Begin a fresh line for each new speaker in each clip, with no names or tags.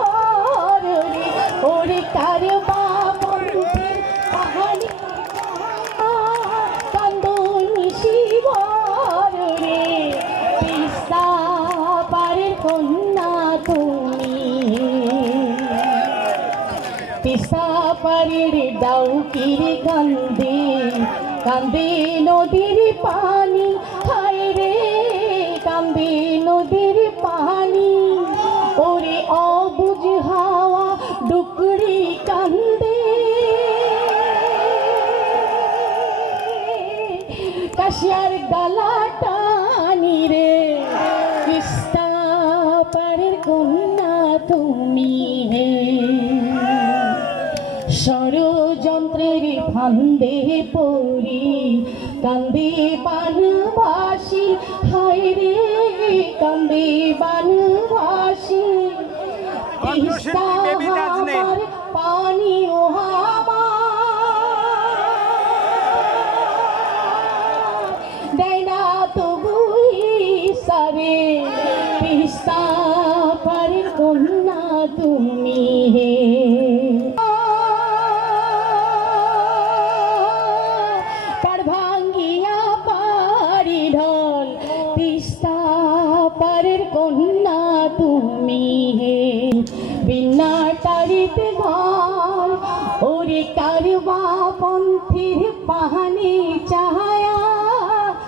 শিবর রে ওরে শিবর রে তিস্তা পারের কন্যা তুমি। তিস্তা পারের ডাউকির কান্দে কান্দে নদীর পানি, হায় রে কাশিয়ার গালা টানি রে। তিস্তা পারের কন্যা তুমি হে। ষড়যন্ত্রের ফান্দে পড়ি কান্দে বানবাসী হায় রে কান্দে বানবাসী। তিস্তা সারে তিস্তা পারের কন্যা তুমি হে। তার ভাঙ্গিয়া পারি ঢল? তিস্তা পারের কন্যা তুমি হে। বিনা তারিতে ঘর ওরে কারবা পন্থীর পাহানি চাহায়া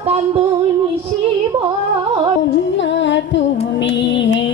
কান্দুনি শিব কন্যা তুমি হে